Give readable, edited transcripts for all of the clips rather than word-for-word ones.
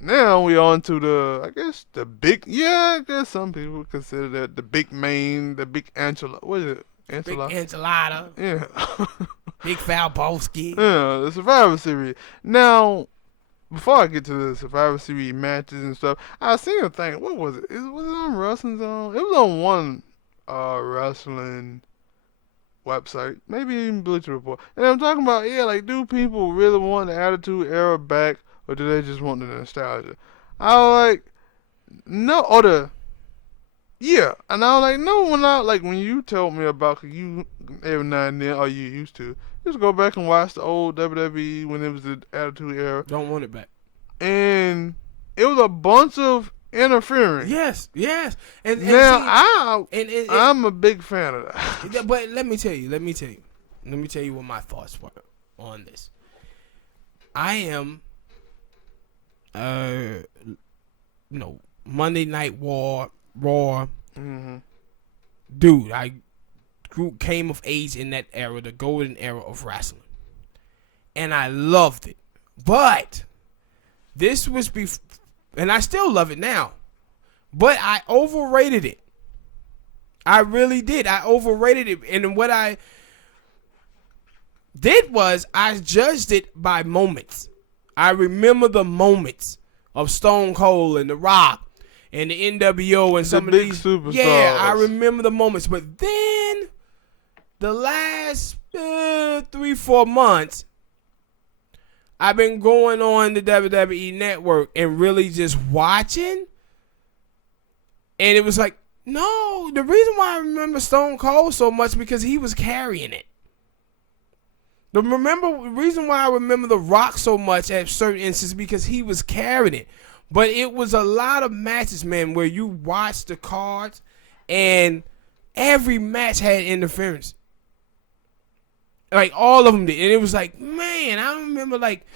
now we on to I guess the big, I guess some people consider that the big main, the big enchilada. What is it? Big Enchilada? enchilada, Yeah. big Falbowski. Yeah, the Survivor Series. Now, before I get to the Survivor Series matches and stuff, I seen a thing. What was it? Was it on Wrestling Zone? It was on one wrestling website, maybe even Bleacher Report. And I'm talking about, like, do people really want the Attitude Era back, or do they just want the nostalgia? I was like, no, or and I was like, no, when you told me about, you every now and then, or you used to, just go back and watch the old WWE when it was the Attitude Era. Don't want it back. And it was a bunch of interfering. Yes. And now, see, I'm a big fan of that. But let me tell you what my thoughts were on this. I am, Monday Night Raw. Mm-hmm. Dude, I came of age in that era, the golden era of wrestling, and I loved it. But this was and I still love it now, but I overrated it. I really did. I overrated it, and what I did was I judged it by moments. I remember the moments of Stone Cold and The Rock and the NWO and some of these superstars. Yeah, I remember the moments. But then the last 3-4 months, I've been going on the WWE Network and really just watching. And it was like, no, the reason why I remember Stone Cold so much because he was carrying it. The reason why I remember The Rock so much at certain instances because he was carrying it. But it was a lot of matches, man, where you watch the cards and every match had interference. Like, all of them did. And it was like, man, I remember, like,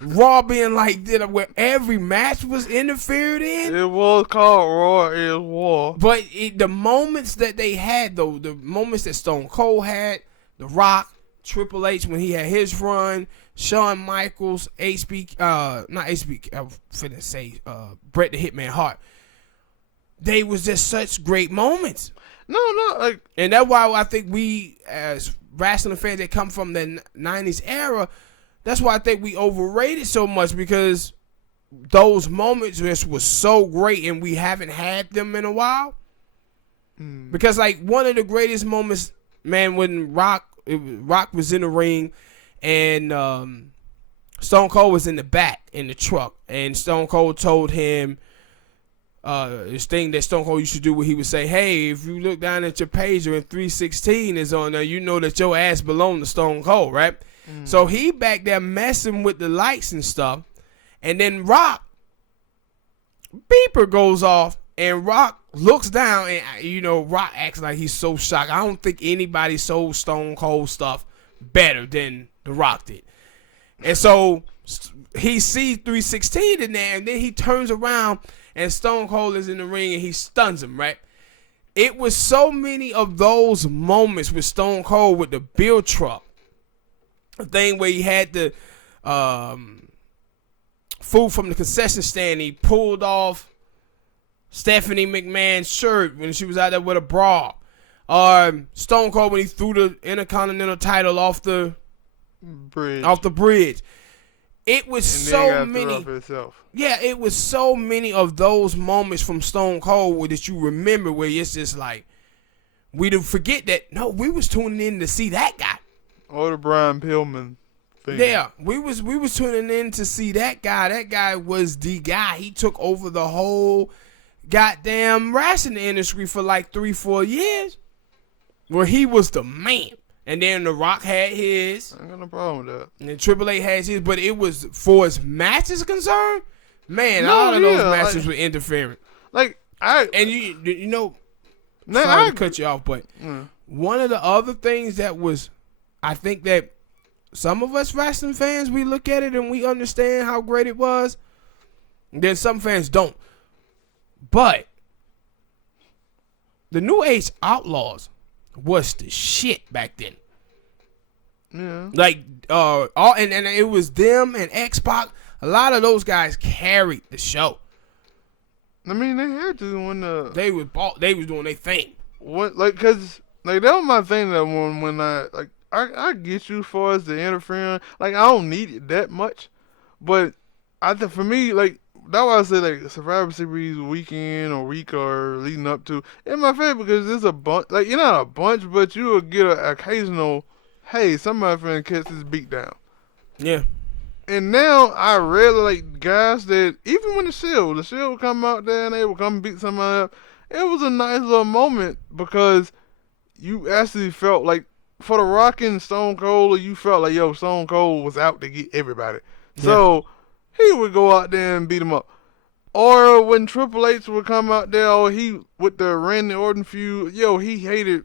Raw being like that, where every match was interfered in. It was called Raw is War. But the moments that they had, though, the moments that Stone Cold had, The Rock, Triple H when he had his run, Shawn Michaels, Bret the Hitman Hart. They was just such great moments. And that's why I think we, as wrestling fans that come from the 90s era, that's why I think we overrated so much because those moments just was so great and we haven't had them in a while. Because, like, one of the greatest moments, man, when Rock was in the ring and Stone Cold was in the back in the truck, and Stone Cold told him this thing that Stone Cold used to do where he would say, hey, if you look down at your pager and 316 is on there, you know that your ass belonged to Stone Cold, right? So he back there messing with the lights and stuff, and then Rock beeper goes off, and Rock looks down, and Rock acts like he's so shocked. I don't think anybody sold Stone Cold stuff better than The Rock did. And so he sees 316 in there, and then he turns around, and Stone Cold is in the ring, and he stuns him, right? It was so many of those moments with Stone Cold with the Bill truck. The thing where he had the food from the concession stand, he pulled off Stephanie McMahon's shirt when she was out there with a bra. Stone Cold when he threw the Intercontinental title off the bridge. It was so many. Yeah, it was so many of those moments from Stone Cold that you remember where it's just like we don't forget that. No, we was tuning in to see that guy. Or the Brian Pillman thing. Yeah, we was tuning in to see that guy. That guy was the guy. He took over the whole goddamn wrestling industry for like 3-4 years, where he was the man. And then The Rock had his. I ain't got no problem with that. And then Triple H has his. But it was, for as matches concerned, man, all of those matches were interfering. Like, sorry to cut you off, but one of the other things that was, I think that some of us wrestling fans, we look at it and we understand how great it was. Then some fans don't. But the New Age Outlaws was the shit back then. Yeah. Like and it was them and X-Pac. A lot of those guys carried the show. I mean, they had to when they was doing their thing. What cause that was my thing that when I get you as far as the interfering, I don't need it that much, but I think for me that's why I say Survivor Series weekend or week or leading up to it's my favorite because it's a bunch you're not a bunch but you will get an occasional hey somebody finna catch this beat down. Yeah. And now I really like guys that even when the Shield would come out there and they would come beat somebody up, it was a nice little moment because you actually felt like for the Rock and Stone Cold, you felt like Stone Cold was out to get everybody. Yeah. So he would go out there and beat him up. Or when Triple H would come out there, he with the Randy Orton feud, he hated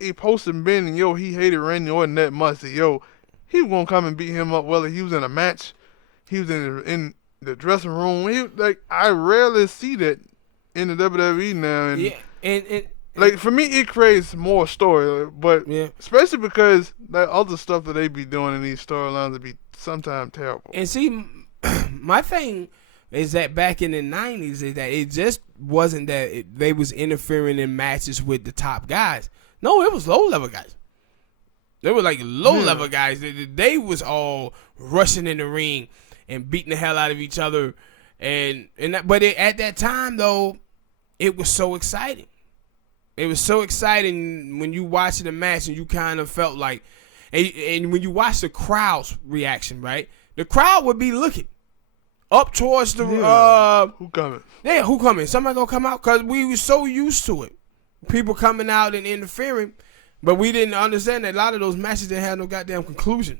he posted Ben and he hated Randy Orton that much. That, he was gonna come and beat him up whether he was in a match, he was in the dressing room. I rarely see that in the WWE now. And yeah, and for me, it creates more story, but especially because that other stuff that they be doing in these storylines would be sometimes terrible. And see, my thing is that back in the 90s is that it just wasn't that they was interfering in matches with the top guys. No, it was low level guys. They were low level guys. They was all rushing in the ring and beating the hell out of each other. But at that time though, it was so exciting. It was so exciting when you watching the match and you kind of felt like, and when you watch the crowd's reaction, right? The crowd would be looking up towards the who coming? Yeah, who coming? Somebody gonna come out because we were so used to it. People coming out and interfering, but we didn't understand that a lot of those matches didn't have no goddamn conclusion.